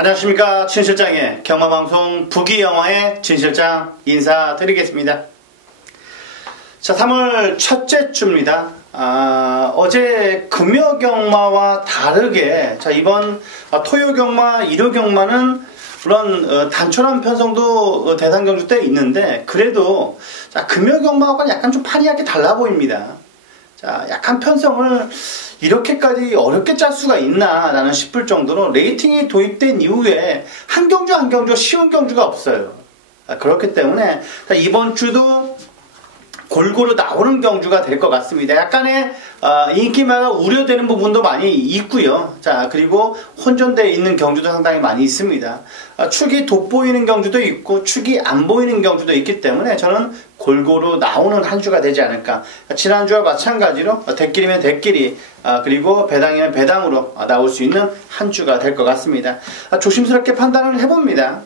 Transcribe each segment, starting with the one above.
안녕하십니까. 진실장의 경마방송 부기영화의 진실장 인사드리겠습니다. 자, 3월 첫째 주입니다. 어제 금요경마와 다르게 이번 토요경마, 일요경마는 물론 단촐한 편성도 대상경주 때 있는데 그래도 금요경마하고는 약간 좀 판이하게 달라 보입니다. 자, 약간 편성을 이렇게까지 어렵게 짤 수가 있나 라는 싶을 정도로 레이팅이 도입된 이후에 한 경주 쉬운 경주가 없어요. 그렇기 때문에 이번 주도 골고루 나오는 경주가 될 것 같습니다. 약간의 인기마가 우려되는 부분도 많이 있고요. 자, 그리고 혼전되어 있는 경주도 상당히 많이 있습니다. 축이 돋보이는 경주도 있고 축이 안 보이는 경주도 있기 때문에 저는 골고루 나오는 한 주가 되지 않을까. 지난주와 마찬가지로 대끼리면 대끼리 그리고 배당이면 배당으로 나올 수 있는 한 주가 될 것 같습니다. 조심스럽게 판단을 해봅니다.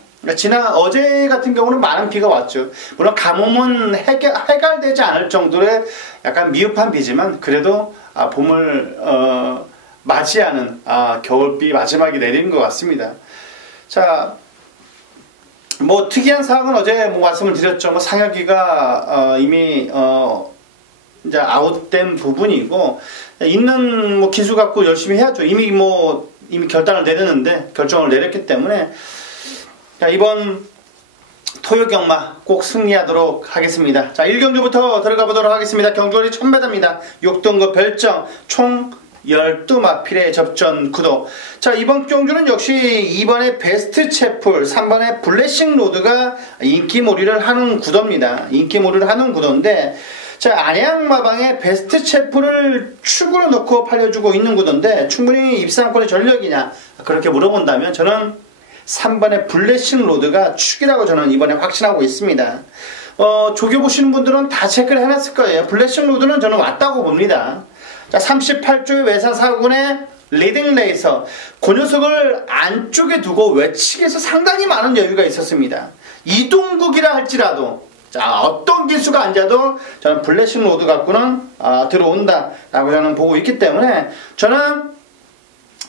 어제 같은 경우는 많은 비가 왔죠. 물론 가뭄은 해결되지 않을 정도의 약간 미흡한 비지만 그래도 봄을 맞이하는 겨울비 마지막이 내리는 것 같습니다. 자, 뭐 특이한 사항은 어제 말씀을 드렸죠. 상혁이가 이미 이제 아웃된 부분이고 있는 기수 갖고 열심히 해야죠. 이미 결단을 내렸는데 결정을 내렸기 때문에 자, 이번 토요경마 꼭 승리하도록 하겠습니다. 자, 1경주부터 들어가 보도록 하겠습니다. 경주거리 1000m입니다. 6등급 별정 총 12마필의 접전 구도. 자, 이번 경주는 역시 2번의 베스트 채플, 3번의 블레싱 로드가 인기몰이를 하는 구도입니다. 인기몰이를 하는 구도인데 자, 안양마방의 베스트 채플을 축으로 넣고 팔려주고 있는 구도인데 충분히 입상권의 전력이냐 그렇게 물어본다면 저는 3번의 블레싱 로드가 축이라고 저는 이번에 확신하고 있습니다. 조교보시는 분들은 다 체크를 해놨을 거예요. 블레싱 로드는 저는 왔다고 봅니다. 자, 38조의 외사 4군의 리딩 레이서, 그 녀석을 안쪽에 두고 외측에서 상당히 많은 여유가 있었습니다. 이동국이라 할지라도 자, 어떤 기수가 앉아도 저는 블레싱 로드 갖고는 들어온다 라고 저는 보고 있기 때문에 저는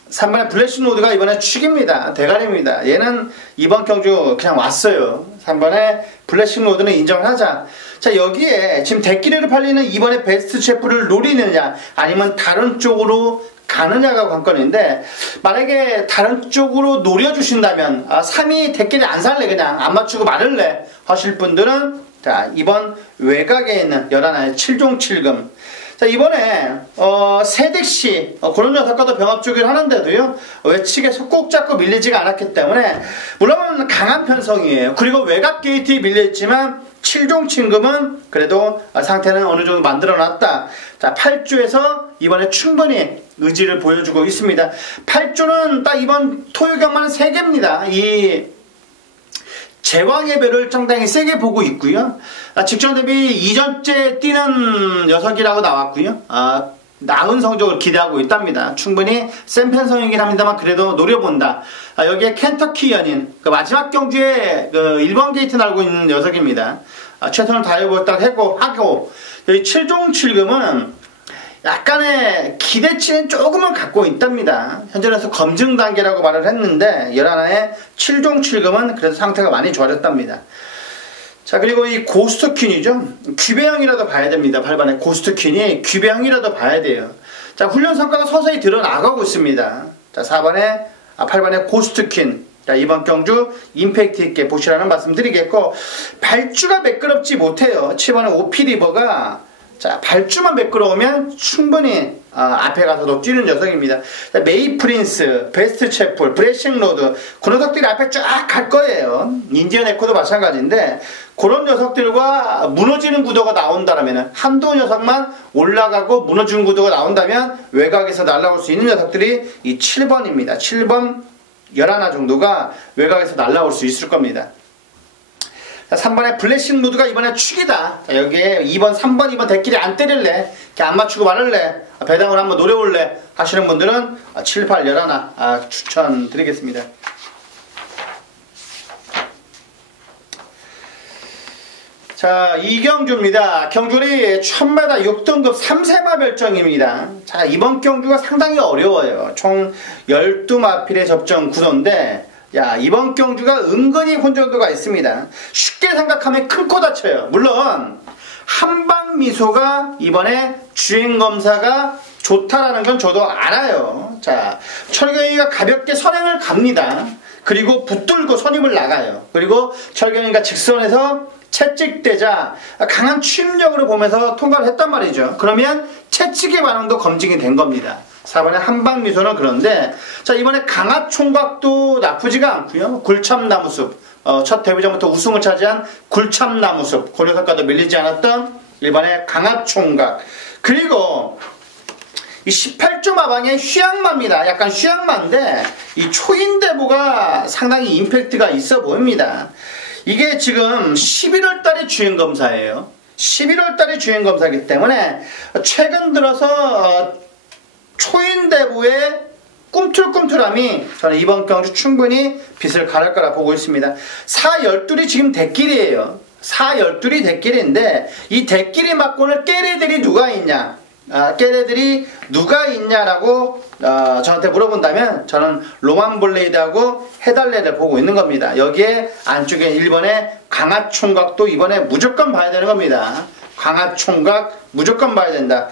3번의 블레싱 로드가 이번에 축입니다. 대가리입니다. 얘는 이번 경주 그냥 왔어요. 3번의 블레싱 로드는 인정을 하자. 자, 여기에 지금 대끼리로 팔리는 2번의 베스트 셰프를 노리느냐 아니면 다른 쪽으로 가느냐가 관건인데 만약에 다른 쪽으로 노려주신다면 3위 대끼리 안 살래 그냥 안 맞추고 말을래 하실 분들은 자, 이번 외곽에 있는 11의 7종 7금. 자, 이번에 세덱시 그런 녀석과도 병합주기를 하는데도요 외측에서 꼭 잡고 밀리지가 않았기 때문에 물론 강한 편성이에요. 그리고 외곽 게이트에 밀려있지만 7종 7금은 그래도 상태는 어느 정도 만들어놨다. 자, 8조에서 이번에 충분히 의지를 보여주고 있습니다. 8조는 딱 이번 토요경마는 3개입니다. 이 제왕의 배를 상당히 세게 보고 있고요. 직전 대비 2전째 뛰는 녀석이라고 나왔고요. 나은 성적을 기대하고 있답니다. 충분히 센 편성이긴 합니다만 그래도 노려본다. 여기에 켄터키 연인 마지막 경주에 1번 게이트 날고 있는 녀석입니다. 최선을 다해보겠다고 하고 여기 7종 7금은 약간의 기대치는 조금은 갖고 있답니다. 현재로서 검증 단계라고 말을 했는데 11의 7종 7금은 그래서 상태가 많이 좋아졌답니다. 자, 그리고 이 고스트퀸이죠. 귀배형이라도 봐야 됩니다. 8번의 고스트퀸이 귀배형이라도 봐야 돼요. 자, 훈련 성과가 서서히 드러나가고 있습니다. 자, 8번의 고스트퀸. 자, 이번 경주 임팩트 있게 보시라는 말씀 드리겠고 발주가 매끄럽지 못해요. 7번의 오피리버가 자, 발주만 매끄러우면 충분히 앞에 가서도 뛰는 녀석입니다. 자, 메이 프린스, 베스트 채플, 브레싱 로드 그 녀석들이 앞에 쫙 갈 거예요. 인디언 에코도 마찬가지인데 그런 녀석들과 무너지는 구도가 나온다면 한두 녀석만 올라가고 무너지는 구도가 나온다면 외곽에서 날아올 수 있는 녀석들이 이 7번입니다. 7번 11 정도가 외곽에서 날아올 수 있을 겁니다. 3번의 블레싱 로드가 이번에 축이다. 자, 여기에 2번, 3번, 2번 대끼리 안 때릴래? 안 맞추고 말을래? 배당을 한번 노려볼래? 하시는 분들은 7, 8, 11 추천드리겠습니다. 자, 이경주입니다. 경주리 1000m 6등급 3세마 별정입니다. 자, 이번 경주가 상당히 어려워요. 총 12마필의 접전 구도인데 야, 이번 경주가 은근히 혼전도가 있습니다. 쉽게 생각하면 큰 코 다쳐요. 물론 한방미소가 이번에 주행검사가 좋다라는 건 저도 알아요. 자, 철경이가 가볍게 선행을 갑니다. 그리고 붙들고 선임을 나가요. 그리고 철경이가 직선에서 채찍대자 강한 추임력으로 보면서 통과를 했단 말이죠. 그러면 채찍의 반응도 검증이 된 겁니다. 4번에 한방미소는 그런데, 자, 이번에 강화총각도 나쁘지가 않고요. 굴참나무숲, 첫 데뷔전부터 우승을 차지한 굴참나무숲, 고려석과도 밀리지 않았던 1번의 강화총각, 그리고 이 18조 마방의 휘양마입니다. 약간 휘양마인데 이 초인대보가 상당히 임팩트가 있어 보입니다. 이게 지금 11월달에 주행검사예요. 11월달에 주행검사이기 때문에 최근 들어서 초인대부의 꿈틀꿈틀함이 저는 이번 경주 충분히 빛을 발할 거라 보고 있습니다. 412이 지금 대길이에요. 412이 대길인데 이 대길이 맞고는 깨레들이 누가 있냐, 깨레들이 누가 있냐라고 저한테 물어본다면 저는 로만블레이드하고 헤달레를 보고 있는 겁니다. 여기에 안쪽에 1번에 강화총각도 이번에 무조건 봐야 되는 겁니다. 강화총각 무조건 봐야 된다.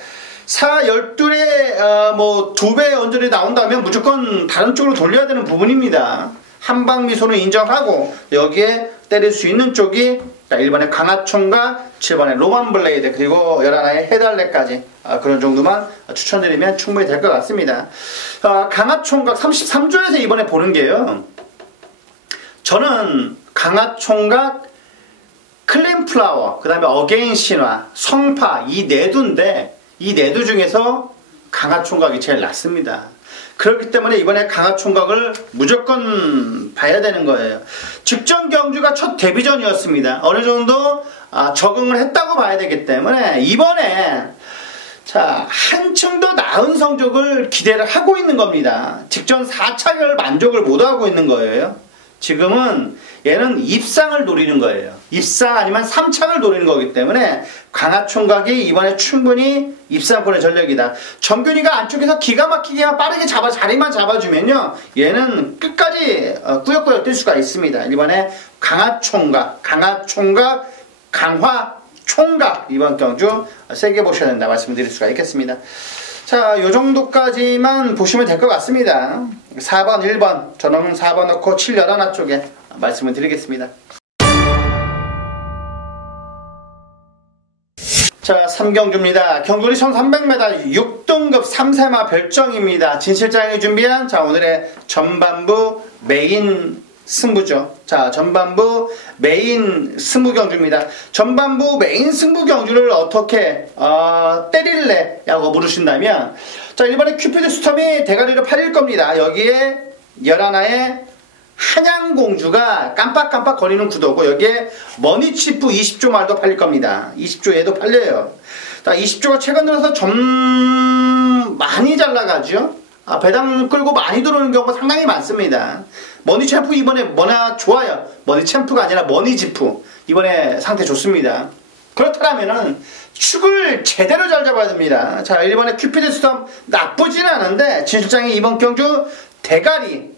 412에 뭐 2배 언저리 나온다면 무조건 다른 쪽으로 돌려야 되는 부분입니다. 한방미소는 인정하고 여기에 때릴 수 있는 쪽이 1번의 강화총각, 7번의 로만블레이드, 그리고 11하의 헤달레까지 그런 정도만 추천드리면 충분히 될 것 같습니다. 강화총각 33조에서 이번에 보는 게요, 저는 강화총각, 클린플라워, 그 다음에 어게인 신화, 성파, 이 4두인데 이 4두 중에서 강화총각이 제일 낫습니다. 그렇기 때문에 이번에 강화총각을 무조건 봐야 되는 거예요. 직전 경주가 첫 데뷔전이었습니다. 어느 정도 적응을 했다고 봐야 되기 때문에 이번에 자, 한층 더 나은 성적을 기대를 하고 있는 겁니다. 직전 4차별 만족을 못하고 있는 거예요. 지금은 얘는 입상을 노리는 거예요. 입상 아니면 3창을 노리는 거기 때문에 강화총각이 이번에 충분히 입상권의 전력이다. 정균이가 안쪽에서 기가 막히게 빠르게 자리만 잡아주면요, 얘는 끝까지 꾸역꾸역 뛸 수가 있습니다. 이번에 강화총각, 강화총각 이번 경주 세게 보셔야 된다 말씀드릴 수가 있겠습니다. 자, 요 정도까지만 보시면 될 것 같습니다. 4번, 1번, 저는 4번 넣고 7, 11 쪽에 말씀을 드리겠습니다. 자, 3경주입니다. 경주리 1300m 6등급 3세마 별정입니다. 진 실장이 준비한 자, 오늘의 전반부 메인 승부죠. 자, 전반부 메인 승부 경주입니다. 전반부 메인 승부 경주를 어떻게 때릴래? 라고 물으신다면, 자, 일본의 큐피드 스톰이 대가리로 팔릴 겁니다. 여기에 11하의 한양공주가 깜빡깜빡 거리는 구도고, 여기에 머니치프 20조 말도 팔릴 겁니다. 20조 얘도 팔려요. 자, 20조가 최근 들어서 점 많이 잘 나가죠. 배당 끌고 많이 들어오는 경우가 상당히 많습니다. 머니챔프 이번에 뭐나 좋아요. 머니챔프가 아니라 머니지프 이번에 상태 좋습니다. 그렇다면은 축을 제대로 잘 잡아야 됩니다. 자, 1번의 큐피드 스톰 나쁘지는 않은데 진실장이 이번 경주 대가리,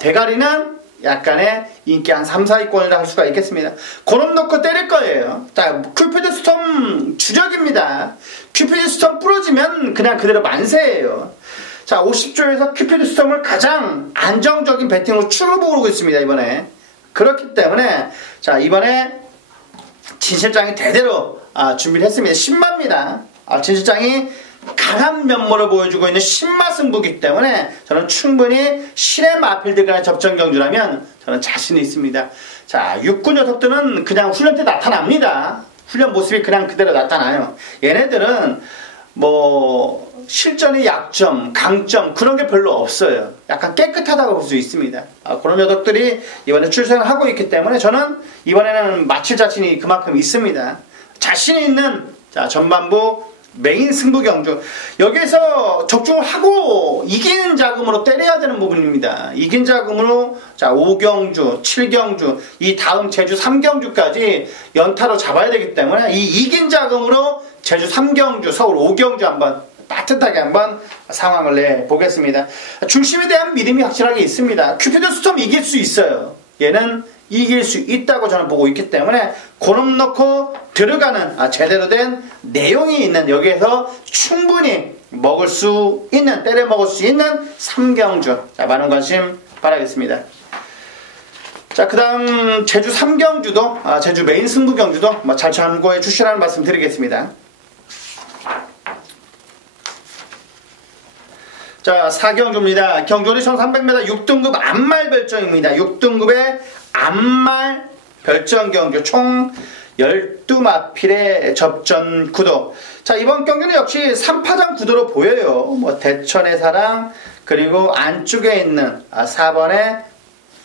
대가리는 약간의 인기 한 3, 4위권이라 할 수가 있겠습니다. 그럼 넣고 때릴 거예요. 자, 큐피드 스톰 주력입니다. 큐피드 스톰 부러지면 그냥 그대로 만세예요. 자, 50조에서 큐피드 스톰을 가장 안정적인 배팅으로 축을 보고 있습니다, 이번에. 그렇기 때문에, 자, 이번에 진 실장이 대대로 준비를 했습니다. 신마입니다. 진 실장이 강한 면모를 보여주고 있는 신마 승부기 때문에 저는 충분히 신의 마필드 간의 접전 경주라면 저는 자신이 있습니다. 자, 육군 녀석들은 그냥 훈련 때 나타납니다. 훈련 모습이 그냥 그대로 나타나요. 얘네들은 뭐 실전의 약점, 강점 그런 게 별로 없어요. 약간 깨끗하다고 볼 수 있습니다. 그런 녀석들이 이번에 출전을 하고 있기 때문에 저는 이번에는 마칠 자신이 그만큼 있습니다. 자신이 있는 자, 전반부 메인 승부 경주, 여기에서 적중을 하고 이기는 자금으로 때려야 되는 부분입니다. 이긴 자금으로 자, 5경주, 7경주, 이 다음 제주 3경주까지 연타로 잡아야 되기 때문에 이 이긴 자금으로 제주 3경주, 서울 5경주 한번 따뜻하게 한번 상황을 내보겠습니다. 중심에 대한 믿음이 확실하게 있습니다. 큐피드 스톰 이길 수 있어요. 얘는 이길 수 있다고 저는 보고 있기 때문에 고름 넣고 들어가는 제대로 된 내용이 있는, 여기에서 충분히 먹을 수 있는, 때려 먹을 수 있는 삼경주, 많은 관심 바라겠습니다. 자, 그 다음 제주 3경주도 제주 메인 승부경주도 잘 참고해 주시라는 말씀 드리겠습니다. 자, 4경주입니다. 경주리 1300m 6등급 암말 별정입니다. 6등급의 암말 별정 경주 총 12마필의 접전 구도. 자, 이번 경기는 역시 3파장 구도로 보여요. 뭐 대천의 사랑, 그리고 안쪽에 있는 4번의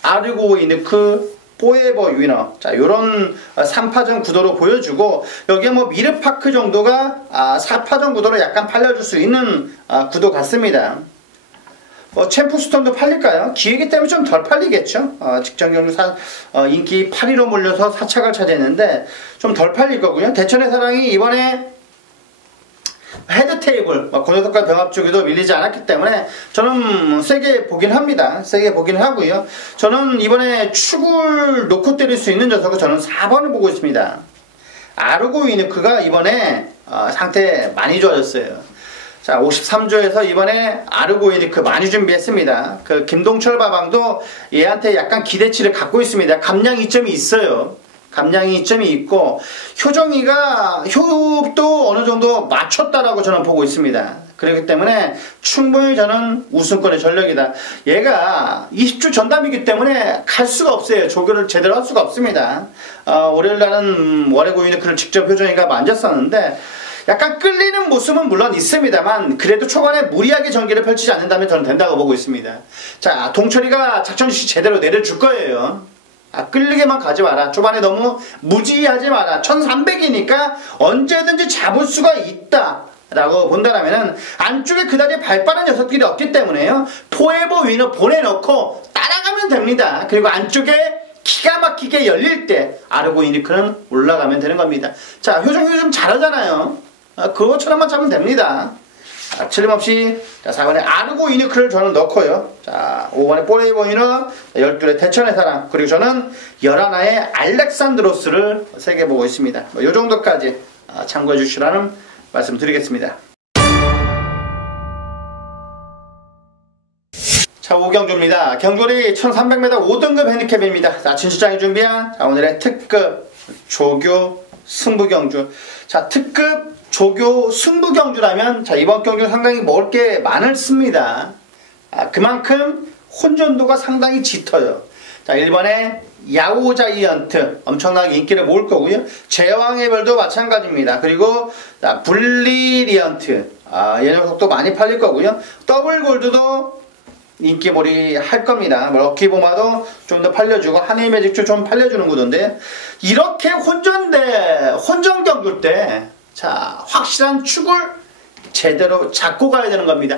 아르고 이누크 포에버 위너. 자, 요런 3파전 구도로 보여주고, 여기에 뭐 미르파크 정도가 4파전 구도로 약간 팔려줄 수 있는 구도 같습니다. 챔프스톤도 팔릴까요? 기회이기 때문에 좀 덜 팔리겠죠. 직전 경주 인기 8위로 몰려서 4착을 차지했는데 좀 덜 팔릴 거고요. 대천의 사랑이 이번에 헤드 테이블, 고려석과 병합 쪽에도 밀리지 않았기 때문에 저는 세게 보긴 합니다. 세게 보긴 하고요. 저는 이번에 축을 놓고 때릴 수 있는 녀석을 저는 4번을 보고 있습니다. 아르고 이누크가 이번에 상태 많이 좋아졌어요. 자, 53조에서 이번에 아르고 이누크 많이 준비했습니다. 그 김동철 바방도 얘한테 약간 기대치를 갖고 있습니다. 감량 이점이 있어요. 감량이 이점이 있고, 효정이가 호흡도 어느 정도 맞췄다라고 저는 보고 있습니다. 그렇기 때문에 충분히 저는 우승권의 전력이다. 얘가 20주 전담이기 때문에 갈 수가 없어요. 조교를 제대로 할 수가 없습니다. 월요일날은 월요고 이누크를 직접 효정이가 만졌었는데 약간 끌리는 모습은 물론 있습니다만, 그래도 초반에 무리하게 전개를 펼치지 않는다면 저는 된다고 보고 있습니다. 자, 동철이가 작전지시 제대로 내려줄 거예요. 끌리게만 가지 마라. 초반에 너무 무지하지 마라. 1300이니까 언제든지 잡을 수가 있다 라고 본다라면은, 안쪽에 그다지 발 빠른 녀석들이 없기 때문에요, 포에버 위너 보내놓고 따라가면 됩니다. 그리고 안쪽에 기가 막히게 열릴 때 아르고 이누크는 올라가면 되는 겁니다. 자, 효정이 좀 잘하잖아요. 그것처럼만 잡으면 됩니다. 틀림없이 4번에 아르고 이누크를 저는 넣고요. 자, 5번에 포에버 위너, 12의 대천의 사랑, 그리고 저는 11의 알렉산드로스를 세게 보고 있습니다. 이 정도까지 참고해 주시라는 말씀 드리겠습니다. 자, 5경주입니다. 경주리 1300m 5등급 핸디캡입니다. 자, 진실장이 준비한 오늘의 특급 조교 승부경주. 자, 특급 조교 승부경주라면, 자, 이번 경주 상당히 먹을 게 많습니다. 그만큼 혼전도가 상당히 짙어요. 자, 1번에 야오자이언트 엄청나게 인기를 모을 거고요. 제왕의 별도 마찬가지입니다. 그리고 블리리언트, 이 녀석도 많이 팔릴 거고요. 더블골드도 인기몰이 할 겁니다. 럭키보마도 좀 더 팔려주고, 한일매직도 좀 팔려주는 구도인데, 이렇게 혼전 경주 때, 자, 확실한 축을 제대로 잡고 가야 되는 겁니다.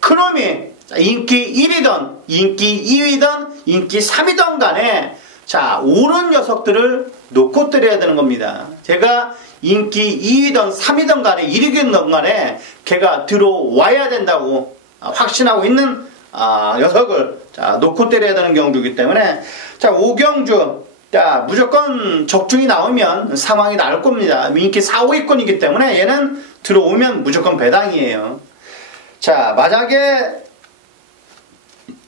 크롬이 인기 1위든 인기 2위든 인기 3위든 간에, 자, 오른 녀석들을 놓고 때려야 되는 겁니다. 제가 인기 2위든 3위든 간에 1위든 간에 걔가 들어와야 된다고 확신하고 있는 녀석을 놓고 때려야 되는 경주이기 때문에, 자, 5경주, 자, 무조건 적중이 나오면 상황이 나올 겁니다. 인기 4, 5위권이기 때문에 얘는 들어오면 무조건 배당이에요. 자, 만약에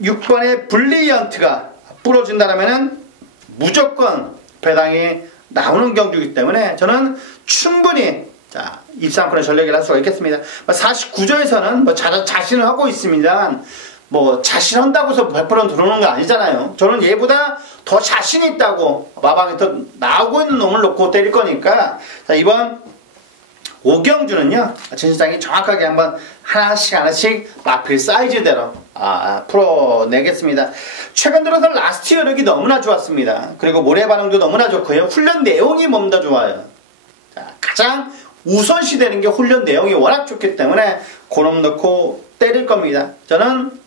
6번의 블리언트가 부러진다라면은 무조건 배당이 나오는 경주이기 때문에 저는 충분히, 자, 입상권의 전략을 할 수가 있겠습니다. 49조에서는 자신을 하고 있습니다. 자신한다고 해서 100% 들어오는 거 아니잖아요. 저는 얘보다 더 자신 있다고, 마방에 더 나오고 있는 놈을 놓고 때릴 거니까, 자, 이번 5경주는요, 진실장이 정확하게 한번 하나씩 마필 사이즈대로 풀어내겠습니다. 최근 들어서 라스트 여력이 너무나 좋았습니다. 그리고 모래 반응도 너무나 좋고요. 훈련 내용이 너무나 좋아요. 자, 가장 우선시 되는 게 훈련 내용이 워낙 좋기 때문에 고놈 넣고 때릴 겁니다. 저는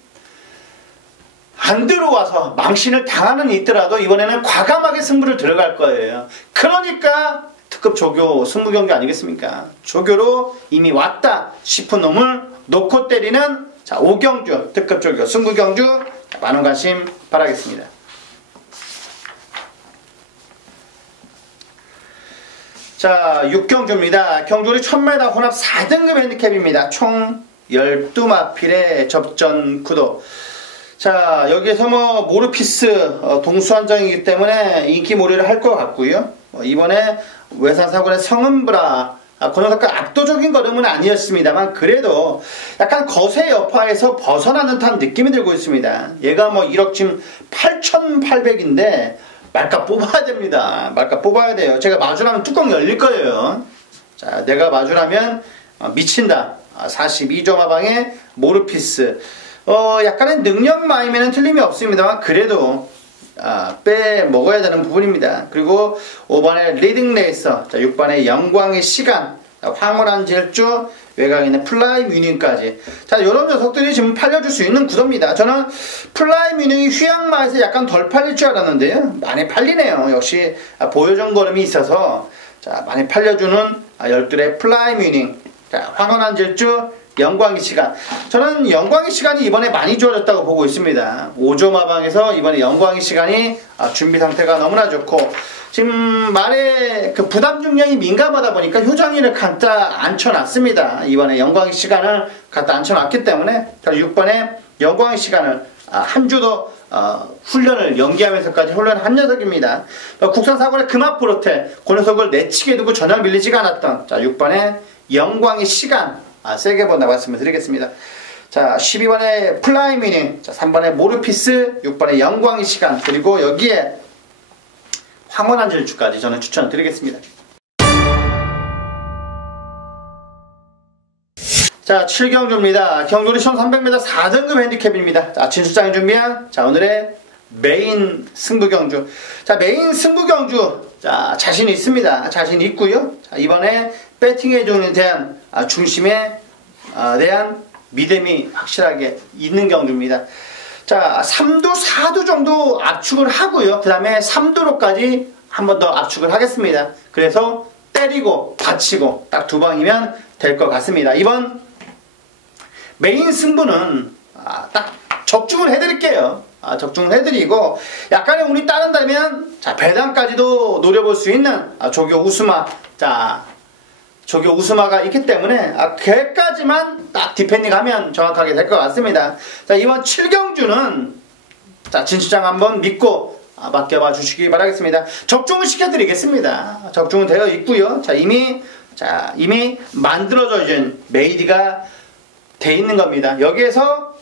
안 들어와서 망신을 당하는 있더라도 이번에는 과감하게 승부를 들어갈 거예요. 그러니까 특급 조교 승부 경기 아니겠습니까? 조교로 이미 왔다 싶은 놈을 놓고 때리는 자, 5경주 특급 조교 승부 경주 많은 관심 바라겠습니다. 자, 6경주입니다. 경주리 1000m 혼합 4등급 핸디캡입니다. 총 12마필의 접전 구도. 자, 여기에서 모르피스 동수한정이기 때문에 인기몰이를 할 것 같고요. 이번에 외산사군의 성은브라 그 녀석과 압도적인 걸음은 아니었습니다만 그래도 약간 거세 여파에서 벗어나는 듯한 느낌이 들고 있습니다. 얘가 1억 지금 8,800인데 말값 뽑아야 됩니다. 말값 뽑아야 돼요. 제가 마주라면 뚜껑 열릴 거예요. 자, 내가 마주라면 미친다. 42점 하방에 모르피스. 약간의 능력 마임에는 틀림이 없습니다만 그래도 빼먹어야 되는 부분입니다. 그리고 5번에 리딩 레이서, 자, 6번에 영광의 시간, 황홀한 질주, 외곽에 있는 플라이 뮤닝까지. 자, 이런 녀석들이 지금 팔려줄 수 있는 구도입니다. 저는 플라이 뮤닝이 휘양마에서 약간 덜 팔릴 줄 알았는데요. 많이 팔리네요. 역시 보여준 걸음이 있어서 자, 많이 팔려주는 12의 플라이 뮤닝, 자, 황홀한 질주, 영광의 시간. 저는 영광의 시간이 이번에 많이 좋아졌다고 보고 있습니다. 5조 마방에서 이번에 영광의 시간이 준비 상태가 너무나 좋고 지금 말에 그 부담 중량이 민감하다 보니까 효정이를 갖다 앉혀놨습니다. 이번에 영광의 시간을 갖다 앉혀놨기 때문에 6번에 영광의 시간을 한 주 더 훈련을 연기하면서까지 훈련한 녀석입니다. 국산사고의 금화프로테 그 녀석을 내치게 두고 전혀 밀리지가 않았던 자 6번에 영광의 시간 세게 본다 말씀을 드리겠습니다. 자, 12번에 플라이 미닝, 자, 3번에 모르피스, 6번에 영광의 시간, 그리고 여기에 황홀한 질주까지 저는 추천을 드리겠습니다. 자, 7경주입니다. 경주리 1300m 4등급 핸디캡입니다. 자, 진수장이 준비한 자, 오늘의 메인 승부경주. 자, 메인 승부경주. 자, 자신 있습니다. 자신 있고요. 자, 이번에 배팅에 대한 중심에 대한 믿음이 확실하게 있는 경주입니다. 자, 3두, 4두 정도 압축을 하고요. 그 다음에 3두로까지 한 번 더 압축을 하겠습니다. 그래서 때리고 받치고 딱 두 방이면 될 것 같습니다. 이번 메인 승부는 딱 적중을 해드릴게요. 적중을 해드리고 약간의 운이 따른다면 자, 배당까지도 노려볼 수 있는 조교 우스마, 자, 조교 우스마가 있기 때문에 걔까지만 딱 디펜딩하면 정확하게 될 것 같습니다. 자, 이번 7경주는 자, 진수장 한번 믿고 맡겨봐 주시기 바라겠습니다. 적중을 시켜드리겠습니다. 적중은 되어 있고요. 자, 이미 만들어진 메이드가 돼 있는 겁니다. 여기에서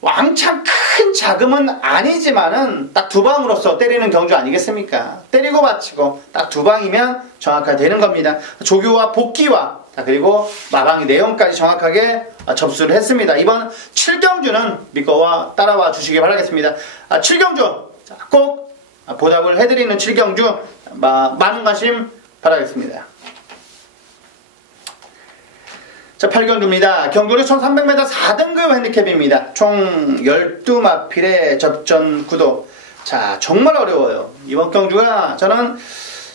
왕창 큰 자금은 아니지만은 딱 두 방으로서 때리는 경주 아니겠습니까? 때리고 받치고 딱 두 방이면 정확하게 되는 겁니다. 조교와 복귀와 그리고 마방의 내용까지 정확하게 접수를 했습니다. 이번 7경주는 믿고 따라와 주시기 바라겠습니다. 7경주 꼭 보답을 해드리는 7경주 많은 관심 바라겠습니다. 자, 8경주입니다. 경주리 1300m 4등급 핸디캡입니다. 총 12마필의 접전 구도. 자, 정말 어려워요. 이번 경주가 저는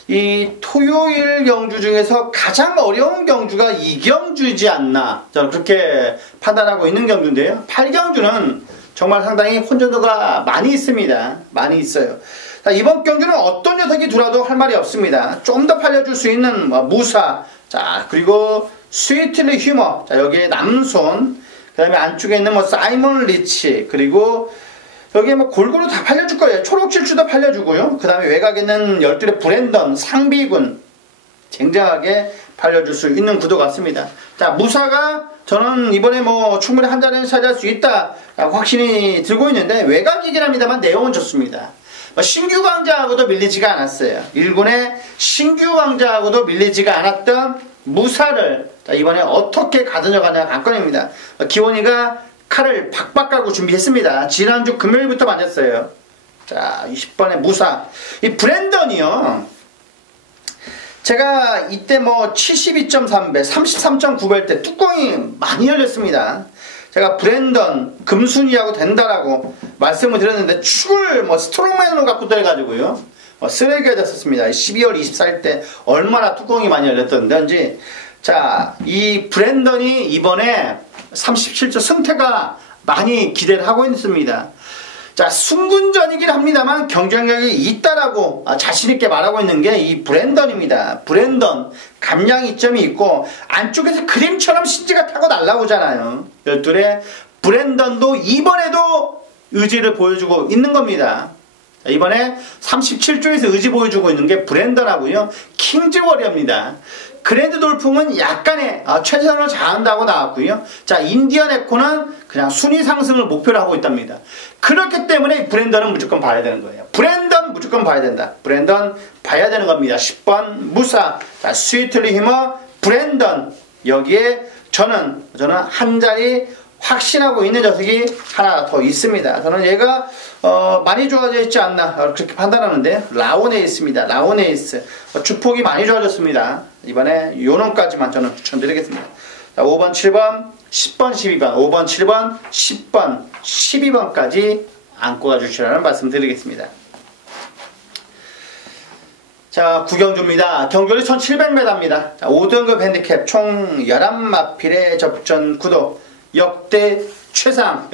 이 토요일 경주 중에서 가장 어려운 경주가 이 경주이지 않나 저는 그렇게 판단하고 있는 경주인데요. 8경주는 정말 상당히 혼전도가 많이 있습니다. 많이 있어요. 자, 이번 경주는 어떤 녀석이 들어와도 할 말이 없습니다. 좀 더 팔려줄 수 있는 무사, 자, 그리고 스위트리 휴머, 자, 여기에 남손, 그 다음에 안쪽에 있는 사이먼 리치, 그리고 여기에 골고루 다 팔려줄 거예요. 초록질주도 팔려주고요. 그 다음에 외곽에 있는 12의 브랜던, 상비군, 쟁쟁하게 팔려줄 수 있는 구도 같습니다. 자, 무사가 저는 이번에 충분히 한 자리는 차지할 수 있다 확신이 들고 있는데 외곽이긴 합니다만 내용은 좋습니다. 신규 왕자하고도 밀리지가 않았어요. 1군의 신규 왕자하고도 밀리지가 않았던 무사를 이번에 어떻게 가져가냐 관건입니다. 기원이가 칼을 박박 깔고 준비했습니다. 지난주 금요일부터 맞았어요. 자, 20번의 무사. 이 브랜던이요. 제가 이때 72.3배, 33.9배 때 뚜껑이 많이 열렸습니다. 제가 브랜던, 금순이하고 된다라고 말씀을 드렸는데 축을 스트롱맨으로 갖고 떠해가지고요. 쓰레기가 됐었습니다. 12월 24일 때 얼마나 뚜껑이 많이 열렸던지. 자, 이 브랜던이 이번에 37조 승태가 많이 기대를 하고 있습니다. 자, 승군전이긴 합니다만 경쟁력이 있다라고 자신있게 말하고 있는 게 이 브랜던입니다. 브랜던, 감량 이점이 있고 안쪽에서 그림처럼 신지가 타고 날라오잖아요. 12에 브랜던도 이번에도 의지를 보여주고 있는 겁니다. 자, 이번에 37조에서 의지 보여주고 있는 게 브랜던하고요. 킹즈워리어입니다. 그랜드 돌풍은 약간의 최선을 다한다고 나왔고요. 자, 인디언 에코는 그냥 순위 상승을 목표로 하고 있답니다. 그렇기 때문에 브랜던은 무조건 봐야 되는 거예요. 브랜던 무조건 봐야 된다. 브랜던 봐야 되는 겁니다. 10번 무사. 자, 스위틀리 히머 브랜던. 여기에 저는 한 자리 확신하고 있는 녀석이 하나 더 있습니다. 저는 얘가 많이 좋아져 있지 않나 그렇게 판단하는데 라오네이스입니다. 라오네이스 주폭이 많이 좋아졌습니다. 이번에 요놈까지만 저는 추천드리겠습니다. 자, 5번, 7번, 10번, 12번, 5번, 7번, 10번, 12번까지 안고 가주시라는 말씀 드리겠습니다. 자, 구경주입니다. 경距리 1700m입니다. 자, 5등급 핸디캡 총 11마필의 접전 구도 역대 최상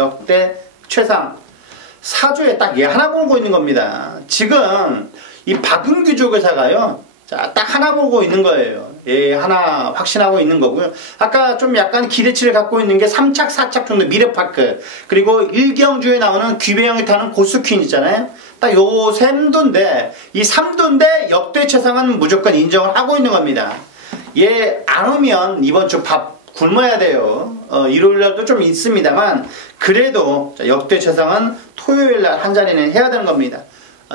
4조에 딱 얘 하나 보고 있는 겁니다. 지금 이 박은규 조교사가요, 자, 딱 하나 보고 있는 거예요. 얘 하나 확신하고 있는 거고요. 아까 좀 약간 기대치를 갖고 있는 게 3착, 4착 정도 미래파크, 그리고 일경주에 나오는 귀배영이 타는 고스퀸 있잖아요. 딱 요 3도인데, 이 3도인데 역대 최상은 무조건 인정을 하고 있는 겁니다. 얘 안 오면 이번 주 밥 굶어야 돼요. 일요일날도 좀 있습니다만 그래도 역대 최상은 토요일날 한 자리는 해야 되는 겁니다.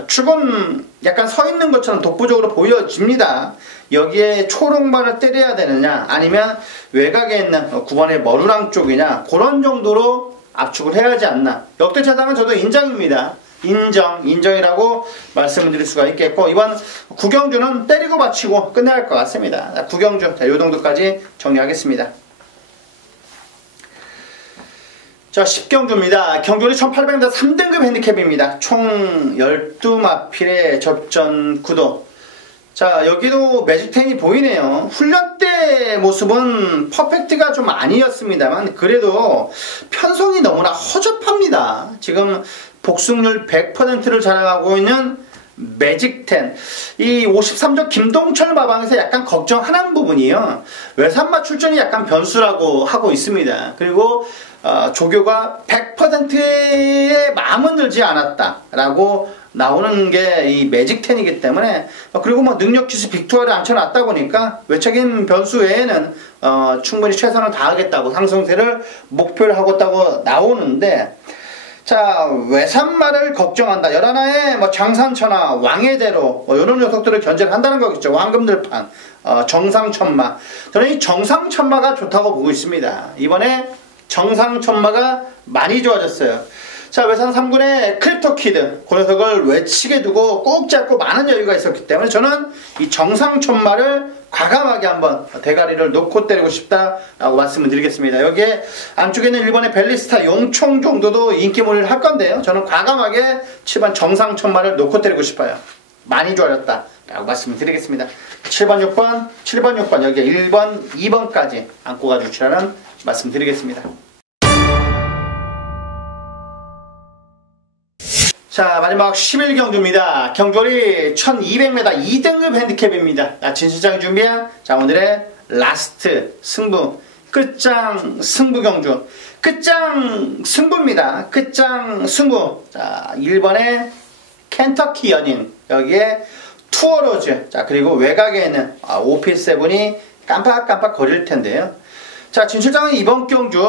축은 약간 서 있는 것처럼 독보적으로 보여집니다. 여기에 초록발을 때려야 되느냐 아니면 외곽에 있는 9번의 머루랑 쪽이냐 그런 정도로 압축을 해야 하지 않나. 역대 최상은 저도 인정입니다. 인정이라고 말씀을 드릴 수가 있겠고, 이번 구경주는 때리고 받치고 끝내야 할 것 같습니다. 구경주, 자, 요 정도까지 정리하겠습니다. 자, 10경주입니다. 경距리 1800m 3등급 핸디캡입니다. 총 12마필의 접전 구도. 자, 여기도 매직10이 보이네요. 훈련 때 모습은 퍼펙트가 좀 아니었습니다만 그래도 편성이 너무나 허접합니다. 지금 복승률 100%를 자랑하고 있는 매직10. 이 53조 김동철 마방에서 약간 걱정하는 부분이요. 외산마 출전이 약간 변수라고 하고 있습니다. 그리고 조교가 100%의 마음은 들지 않았다라고 나오는 게 이 매직10이기 때문에, 그리고 뭐 능력지수 빅투어를 앉혀놨다 보니까 외적인 변수 외에는 충분히 최선을 다하겠다고 상승세를 목표를 하고 있다고 나오는데, 자, 외산마를 걱정한다. 11화에 뭐 장산천하, 왕의대로 이런 녀석들을 견제를 한다는 거겠죠. 왕금들판, 정상천마. 저는 이 정상천마가 좋다고 보고 있습니다. 이번에 정상천마가 많이 좋아졌어요. 자, 외산 3군의 크립토키드, 그 녀석을 외치게 두고 꾹 잡고 많은 여유가 있었기 때문에 저는 이 정상천마를 과감하게 한번 대가리를 놓고 때리고 싶다라고 말씀을 드리겠습니다. 여기에 안쪽에는 일본의 벨리스타 용총 정도도 인기몰이를 할 건데요. 저는 과감하게 7번 정상천마를 놓고 때리고 싶어요. 많이 좋아졌다 라고 말씀을 드리겠습니다. 7번, 6번, 7번, 6번 여기에 1번, 2번까지 안고 가주시라는 말씀 드리겠습니다. 자, 마지막 11경주입니다. 경距리 1200m 2등급 핸디캡입니다. 진실장이 준비한 자, 오늘의 라스트 승부, 끝장 승부 경주. 끝장 승부입니다. 끝장 승부. 자, 1번의 켄터키 연인, 여기에 투어로즈, 자, 그리고 외곽에 있는 오피7이 깜빡깜빡 거릴 텐데요. 자, 진실장은 이번 경주,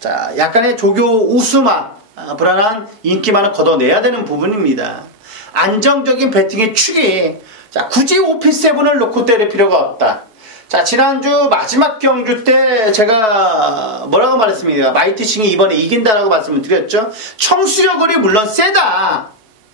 자, 약간의 조교 우수마, 불안한 인기만을 걷어내야 되는 부분입니다. 안정적인 배팅의 축이, 자, 굳이 오피7을 놓고 때릴 필요가 없다. 자, 지난주 마지막 경주 때 제가 뭐라고 말했습니까? 마이티싱이 이번에 이긴다라고 말씀을 드렸죠. 청수력거리 물론 세다.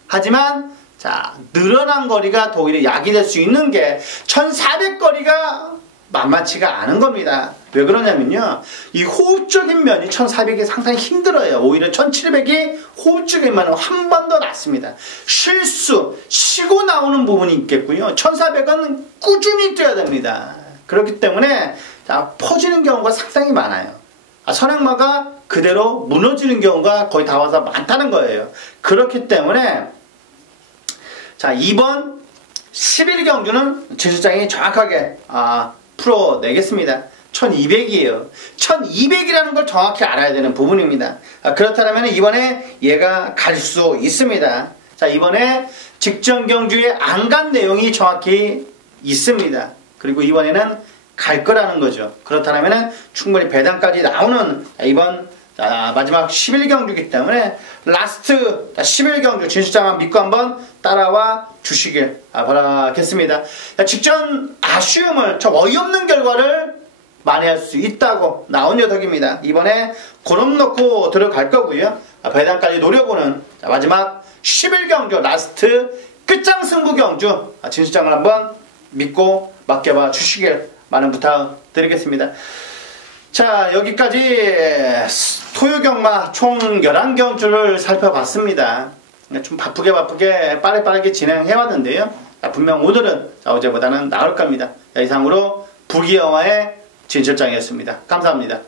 하지만 자, 늘어난 거리가 더 오히려 약이 될 수 있는 게 1400거리가 만만치가 않은 겁니다. 왜 그러냐면요. 이 호흡적인 면이 1400이 상당히 힘들어요. 오히려 1700이 호흡적인 면은 한 번 더 낫습니다. 실수, 쉬고 나오는 부분이 있겠고요. 1400은 꾸준히 뛰어야 됩니다. 그렇기 때문에 퍼지는 경우가 상당히 많아요. 선행마가 그대로 무너지는 경우가 거의 다 와서 많다는 거예요. 그렇기 때문에 이번 11경주는 진실장이 정확하게 풀어내겠습니다. 1200이에요. 1200이라는 걸 정확히 알아야 되는 부분입니다. 그렇다면 이번에 얘가 갈 수 있습니다. 이번에 직전 경주에 안 간 내용이 정확히 있습니다. 그리고 이번에는 갈 거라는 거죠. 그렇다면 충분히 배당까지 나오는 이번 마지막 11경주이기 때문에 라스트 11경주 진실장만 믿고 한번 따라와 주시길 바라겠습니다. 직전 아쉬움을 어이없는 결과를 만회할 수 있다고 나온 녀석입니다. 이번에 고름 넣고 들어갈 거고요. 배당까지 노려보는 마지막 11경주 라스트 끝장 승부 경주 진실장을 한번 믿고 맡겨봐 주시길 많은 부탁 드리겠습니다. 여기까지 토요경마 총 11경주를 살펴봤습니다. 좀 바쁘게 빠르게 진행해왔는데요. 분명 오늘은 어제보다는 나을 겁니다. 이상으로 부기영화의 진실장이었습니다. 감사합니다.